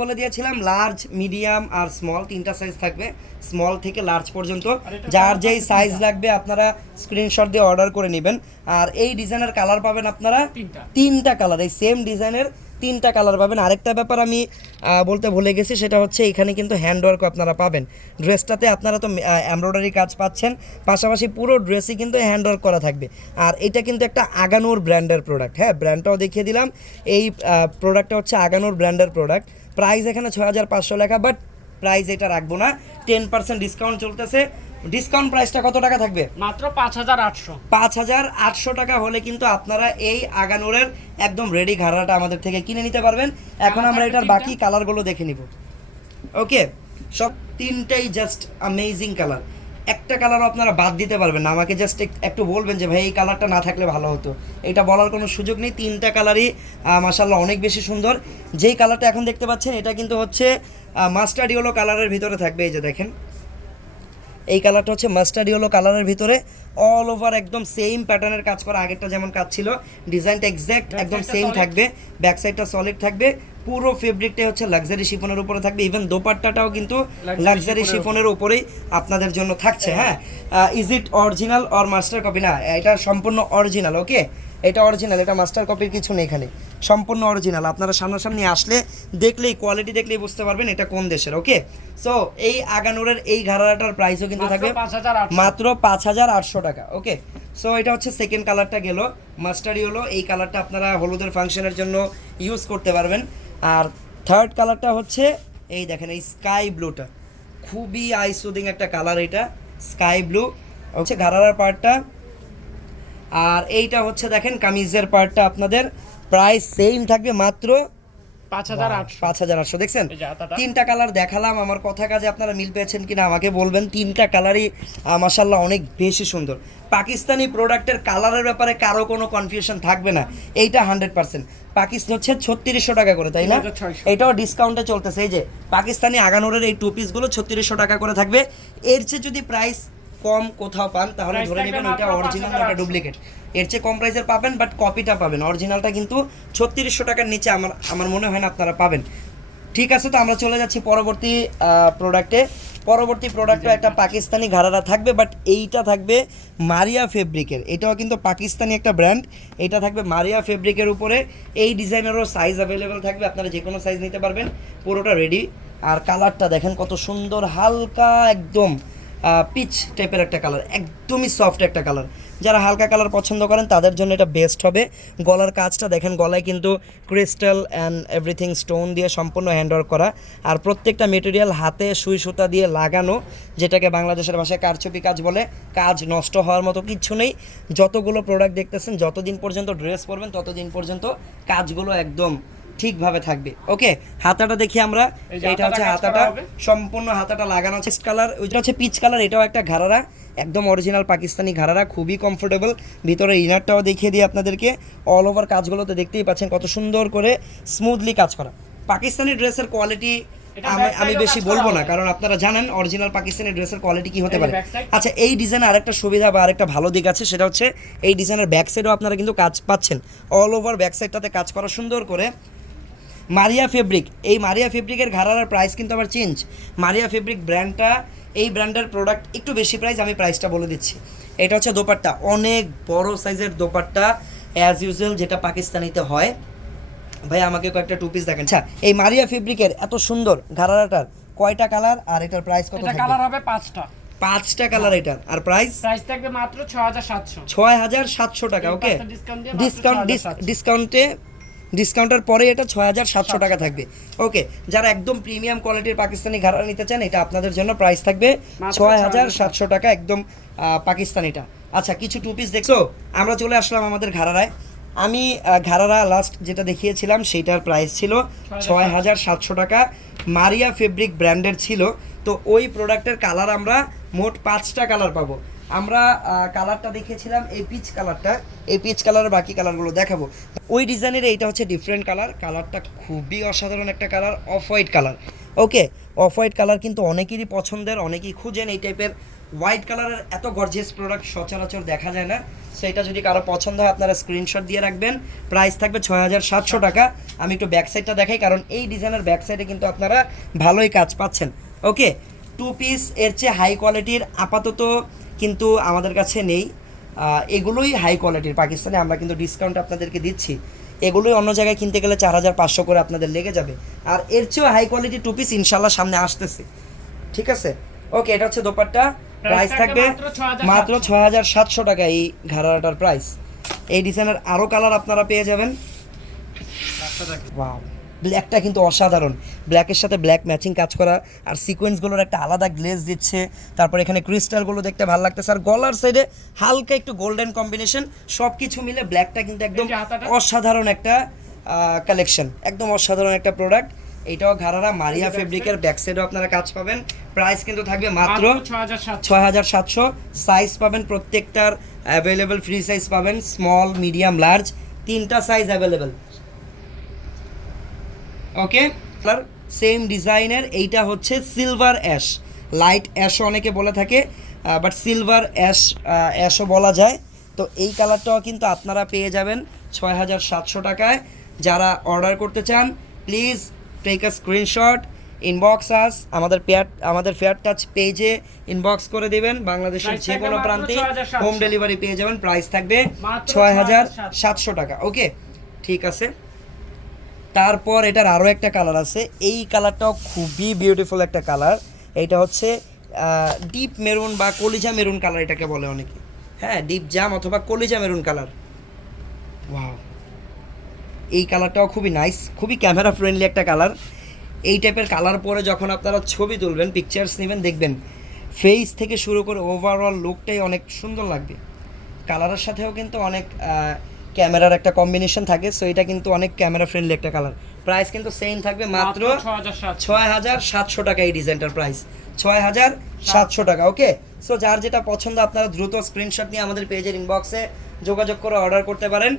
বলে দিয়েছিলাম large medium আর স্মল তিনটা সাইজ থাকবে। স্মল থেকে লার্জ পর্যন্ত। যার যেই সাইজ লাগবে আপনারা স্ক্রিনশট দিয়ে অর্ডার করে নেবেন। আর এই ডিজাইনের কালার পাবেন আপনারা তিনটা। কালার এই সেম ডিজাইনের তিনটা কালার পাবেন। আরেকটা ব্যাপার আমি বলতে ভুলে গেছি সেটা হচ্ছে এখানে কিন্তু হ্যান্ডওয়ার্ক আপনারা পাবেন। ড্রেসটাতে আপনারা তো এমব্রয়ডারি কাজ পাচ্ছেন। পাশাপাশি পুরো ড্রেসই কিন্তু হ্যান্ডওয়ার্ক করা থাকবে। আর এটা কিন্তু একটা আগানোর ব্র্যান্ডের প্রোডাক্ট হ্যাঁ ব্র্যান্ডটাও দেখিয়ে দিলাম। এই প্রোডাক্টটা হচ্ছে আগানোর ব্র্যান্ডের প্রোডাক্ট প্রাইস এখানে ছয় হাজার পাঁচশো লেখা বাট প্রাইস এটা রাখব না। টেন পার্সেন্ট ডিসকাউন্ট চলতেছে। ডিসকাউন্ট প্রাইসটা কত টাকা থাকবে? মাত্র পাঁচ হাজার আটশো। পাঁচ হাজার আটশো টাকা হলে কিন্তু আপনারা এই আগানোরের একদম রেডি ঘাড়াটা আমাদের থেকে কিনে নিতে পারবেন। এখন আমরা এটার বাকি কালারগুলো দেখে নিব। ওকে সব তিনটাই জাস্ট অ্যামেজিং কালার একটা কালারও আপনারা বাদ দিতে পারবেন না। আমাকে জাস্ট একটু বলবেন যে ভাই এই কালারটা না থাকলে ভালো হতো। এটা বলার কোনো সুযোগ নেই। তিনটা কালারই মাসাল্লাহ অনেক বেশি সুন্দর। যেই কালারটা এখন দেখতে পাচ্ছেন এটা কিন্তু হচ্ছে মাস্টার্ড ইয়েলো কালারের ভিতরে থাকবে। এই যে দেখেন এই কালারটা হচ্ছে মাস্টার্ড ইয়েলো কালারের ভিতরে। অল ওভার একদম সেম প্যাটার্নের কাজ করা আগেরটা যেমন কাজ ছিল। ডিজাইনটা এক্স্যাক্ট একদম সেম থাকবে। ব্যাক সাইডটা সলিড থাকবে। পুরো ফেব্রিকটাই হচ্ছে লাক্সারি শিফনের উপরে থাকবে। ইভেন দোপাট্টাটাও কিন্তু লাক্সারি শিফনের উপরেই আপনাদের জন্য থাকছে হ্যাঁ? Is it original or master copy না এটা সম্পূর্ণ অরিজিনাল ওকে এটা অরিজিনাল এটা মাস্টার কপির কিছু নেই এখানে। সম্পূর্ণ অরিজিনাল আপনারা সামনাসামনি আসলে দেখলেই কোয়ালিটি দেখলেই বুঝতে পারবেন এটা কোন দেশের ওকে সো এই আগানোরের এই ঘাড়াটার প্রাইসও কিন্তু থাকবে। মাত্র পাঁচ হাজার আটশো টাকা ওকে সো এটা হচ্ছে সেকেন্ড কালারটা গেল মাস্টারি হলো। এই কালারটা আপনারা হলুদের ফাংশনের জন্য ইউজ করতে পারবেন। আর থার্ড কালারটা হচ্ছে, এই দেখেন, এই স্কাই ব্লুটা খুবই আইসুদিং একটা কালার এটা স্কাই ব্লু হচ্ছে ঘাড়ার পার্টটা আর এইটা হচ্ছে দেখেন, কামিজের পার্টটা আপনাদের। প্রায় সেম থাকবে মাত্র পাঁচ হাজার আটশো। দেখছেন। তিনটা কালার দেখালাম আমার কথা কাজে আপনারা মিল পেয়েছেন কিনা আমাকে বলবেন। তিনটা কালারই মাসাল্লাহ অনেক বেশি সুন্দর। পাকিস্তানি প্রোডাক্টের কালারের ব্যাপারে কারও কোনো কনফিউশন থাকবে না। এইটা হান্ড্রেড পার্সেন্ট। পাকিস্তান হচ্ছে ছত্রিশশো টাকা করে তাই না? এটাও ডিসকাউন্টে চলতেছে। এই যে পাকিস্তানি আগানোরের এই টু পিসগুলো ছত্রিশশো টাকা করে থাকবে। এর চেয়ে যদি প্রাইস কম কোথাও পান তাহলে ধরে নেবেন ওইটা অরিজিনাল 5800 ওটা ডুপ্লিকেট এর চেয়ে কম প্রাইসের পাবেন বাট কপিটা পাবেন। অরিজিনালটা কিন্তু ছত্রিশশো টাকার নিচে আমার আমার মনে হয় না আপনারা পাবেন। ঠিক আছে তো আমরা চলে যাচ্ছি পরবর্তী প্রোডাক্টে পরবর্তী প্রোডাক্টও একটা পাকিস্তানি ঘাড়ারা থাকবে বাট এইটা থাকবে মারিয়া ফেব্রিকের। এটাও কিন্তু পাকিস্তানি একটা ব্র্যান্ড এটা থাকবে মারিয়া ফেব্রিকের উপরে। এই ডিজাইনেরও সাইজ অ্যাভেলেবেল থাকবে আপনারা যে কোনো সাইজ নিতে পারবেন। পুরোটা রেডি আর কালারটা দেখেন কত সুন্দর হালকা একদম পিচ টাইপের একটা কালার একদমই সফট একটা কালার যারা হালকা কালার পছন্দ করেন, তাদের জন্য এটা বেস্ট হবে। গলার কাজটা দেখেন, গলায় কিন্তু ক্রিস্টাল অ্যান্ড এভরিথিং স্টোন দিয়ে সম্পূর্ণ হ্যান্ডওয়ার্ক করা। আর প্রত্যেকটা মেটেরিয়াল হাতে সুই সুতা দিয়ে লাগানো, যেটাকে বাংলাদেশের ভাষায় কারচুপি কাজ বলে, কাজ নষ্ট হওয়ার মতো কিচ্ছু নেই। যতগুলো প্রোডাক্ট দেখতেছেন, যতদিন পর্যন্ত ড্রেস পরবেন, ততদিন পর্যন্ত কাজগুলো একদম ঠিকভাবে থাকবে। ওকে হাতাটা দেখি আমরা। এটা হচ্ছে হাতাটা। সম্পূর্ণ হাতাটা লাগানো আছে। কালার ওইটা হচ্ছে পিচ কালার এটাও একটা ঘাড়ারা। একদম অরিজিনাল পাকিস্তানি ঘাড়ারা খুবই কমফোর্টেবল ভিতরে ইনারটাও দেখিয়ে দিই আপনাদেরকে। অল ওভার কাজগুলোতে দেখতেই পাচ্ছেন কত সুন্দর করে স্মুথলি কাজ করা। পাকিস্তানি ড্রেসের কোয়ালিটি আমি আমি বেশি বলব না কারণ আপনারা জানেন অরিজিনাল পাকিস্তানি ড্রেসের কোয়ালিটি কি হতে পারে। আচ্ছা এই ডিজাইনের আরেকটা সুবিধা বা আরেকটা ভালো দিক আছে সেটা হচ্ছে এই ডিজাইনের ব্যাক সাইডেও আপনারা কিন্তু কাজ পাচ্ছেন। অল ওভার ব্যাক সাইডটাতে কাজ করা সুন্দর করে। মারিয়া ফেব্রিক। এই মারিয়া ফেব্রিকের ঘাড়ার প্রাইস কিন্তু আবার চেঞ্জ মারিয়া ফেব্রিক ব্র্যান্ডটা এই ব্র্যান্ডের প্রোডাক্ট একটু বেশি প্রাইস আমি প্রাইসটা বলে দিচ্ছি। এটা হচ্ছে দোপাট্টা। অনেক বড় সাইজের দোপাট্টা অ্যাজ ইউজুয়াল যেটা পাকিস্তানিতে হয়। ভাই আমাকে কয়েকটা টু পিস দেখেন। আচ্ছা এই মারিয়া ফেব্রিকের এত সুন্দর ঘাড়াটার কয়টা কালার আর এটার প্রাইস কত থাকবে? কালার হবে পাঁচটা। পাঁচটা কালার এটার। আর প্রাইস প্রাইস থাকবে মাত্র ছয় হাজার সাতশো। ছয় হাজার সাতশো টাকা ওকে 10% discount দিয়ে মাত্র ডিসকাউন্ট ডিসকাউন্টে ডিসকাউন্টের পরে এটা ছয় হাজার সাতশো টাকা থাকবে। ওকে যারা একদম প্রিমিয়াম কোয়ালিটির পাকিস্তানি ঘাড়া নিতে চান এটা আপনাদের জন্য প্রাইস থাকবে ছয় হাজার সাতশো টাকা একদম পাকিস্তানিটা। আচ্ছা কিছু টু পিস দেখছ? আমরা চলে আসলাম আমাদের ঘাড়ারায়। আমি ঘাড়ারা লাস্ট যেটা দেখিয়েছিলাম সেইটার প্রাইস ছিল ছয় হাজার সাতশো টাকা। মারিয়া ফেব্রিক ব্র্যান্ডের ছিল। তো ওই প্রোডাক্টের কালার আমরা মোট পাঁচটা কালার পাবো। আমরা কালারটা দেখিয়েছিলাম এই পিচ কালারটা এই পিচ কালারের বাকি কালারগুলো দেখাবো। ওই ডিজাইনের এইটা হচ্ছে ডিফারেন্ট কালার কালারটা খুবই অসাধারণ একটা colour off white colour okay off white colour কিন্তু অনেকেরই পছন্দের, অনেকেই খুঁজেন এই টাইপের হোয়াইট কালারের এত গর্জিয়াস প্রোডাক্ট সচরাচর দেখা যায় না। সেটা যদি কারও পছন্দ হয়, আপনারা স্ক্রিনশট দিয়ে রাখবেন। প্রাইস থাকবে ছয় হাজার সাতশো টাকা। আমি একটু ব্যাক সাইডটা দেখাই, কারণ এই ডিজাইনের ব্যাক সাইডে কিন্তু আপনারা ভালোই কাজ পাচ্ছেন। ওকে টু পিস এর চেয়ে হাই কোয়ালিটির আপাতত কিন্তু আমাদের কাছে নেই। এগুলোই হাই কোয়ালিটির পাকিস্তানে আমরা কিন্তু ডিসকাউন্ট আপনাদেরকে দিচ্ছি। এগুলোই অন্য জায়গায় কিনতে গেলে চার হাজার পাঁচশো করে আপনাদের লেগে যাবে। আর এর চেয়েও হাই কোয়ালিটি টু পিস ইনশাল্লাহ সামনে আসতেছে। ঠিক আছে? ওকে এটা হচ্ছে দোপাট্টা। প্রাইস থাকবে মাত্র ছ হাজার সাতশো। টাকা এই ঘাড়াটার প্রাইস এই ডিজাইনের আরও কালার আপনারা পেয়ে যাবেন। ব্ল্যাকটা কিন্তু অসাধারণ। ব্ল্যাকের সাথে ব্ল্যাক ম্যাচিং কাজ করা আর সিকোয়েন্সগুলোর একটা আলাদা গ্লেজ দিচ্ছে। তারপর এখানে ক্রিস্টালগুলো দেখতে ভালো লাগতেছে। আর গলার সাইডে হালকা একটু গোল্ডেন কম্বিনেশন সব কিছু মিলে ব্ল্যাকটা কিন্তু একদম। অসাধারণ একটা কালেকশন একদম অসাধারণ একটা প্রোডাক্ট এটাও ঘাড়ারা মারিয়া ফেব্রিকের ব্যাক সাইডেও আপনারা কাজ পাবেন। প্রাইস কিন্তু থাকবে মাত্র ছয় হাজার সাতশো। সাইজ পাবেন প্রত্যেকটার অ্যাভেলেবেল ফ্রি সাইজ পাবেন স্মল মিডিয়াম লার্জ তিনটা size available okay colour same ডিজাইনের এইটা হচ্ছে সিলভার অ্যাশ লাইট অ্যাশও অনেকে বলে থাকে বাট সিলভার অ্যাশ অ্যাশও বলা যায়। তো এই কালারটাও কিন্তু আপনারা পেয়ে যাবেন ছয় হাজার সাতশো টাকায়। যারা অর্ডার করতে চান please take a screenshot inbox us আমাদের পেয়ার আমাদের ফেয়ার টাচ পেজে ইনবক্স করে দেবেন। বাংলাদেশের যে কোনো প্রান্তে হোম ডেলিভারি পেয়ে যাবেন প্রাইস থাকবে ছয় হাজার সাতশো। টাকা ওকে ঠিক আছে। তারপর এটার আরও একটা কালার আছে। এই কালারটাও খুবই বিউটিফুল একটা কালার এটা হচ্ছে ডিপ মেরুন বা কলিজা মেরুন কালার এটাকে বলে অনেকে। হ্যাঁ ডিপ জাম অথবা কলিজা মেরুন কালার ওয়াও এই কালারটাও খুবই নাইস খুবই ক্যামেরা ফ্রেন্ডলি একটা কালার এই টাইপের কালার পরে যখন আপনারা ছবি তুলবেন পিকচার্স নেবেন, দেখবেন ফেস থেকে শুরু করে ওভারঅল লুকটাই অনেক সুন্দর লাগবে। কালারের সাথেও কিন্তু অনেক ক্যামেরার একটা কম্বিনেশন থাকে সো এটা কিন্তু অনেক ক্যামেরা ফ্রেন্ডলি একটা কালার প্রাইস কিন্তু সেম থাকবে মাত্র ছয় হাজার সাতশো। টাকা এই ডিজাইনটার প্রাইস ছয় হাজার সাতশো টাকা ওকে সো যার যেটা পছন্দ আপনারা দ্রুত স্ক্রিনশট নিয়ে আমাদের পেজের ইনবক্সে যোগাযোগ করে অর্ডার করতে পারেন।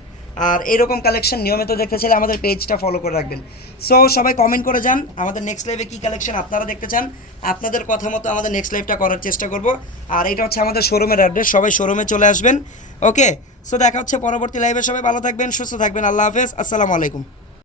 আর এরকম কালেকশন নিয়মিত দেখতে চাইলে আমাদের পেজটা ফলো করে রাখবেন। সো সবাই কমেন্ট করে যান, আমাদের নেক্সট লাইভে কী কালেকশন আপনারা দেখতে চান, আপনাদের কথা মতো আমাদের নেক্সট লাইভটা করার চেষ্টা করব। আর এটা হচ্ছে আমাদের শোরুমের অ্যাড্রেস সবাই শোরুমে চলে আসবেন ওকে সো দেখা হচ্ছে পরবর্তী লাইভে সবাই ভালো থাকবেন, সুস্থ থাকবেন, আল্লাহ হাফেজ, আসসালামু আলাইকুম।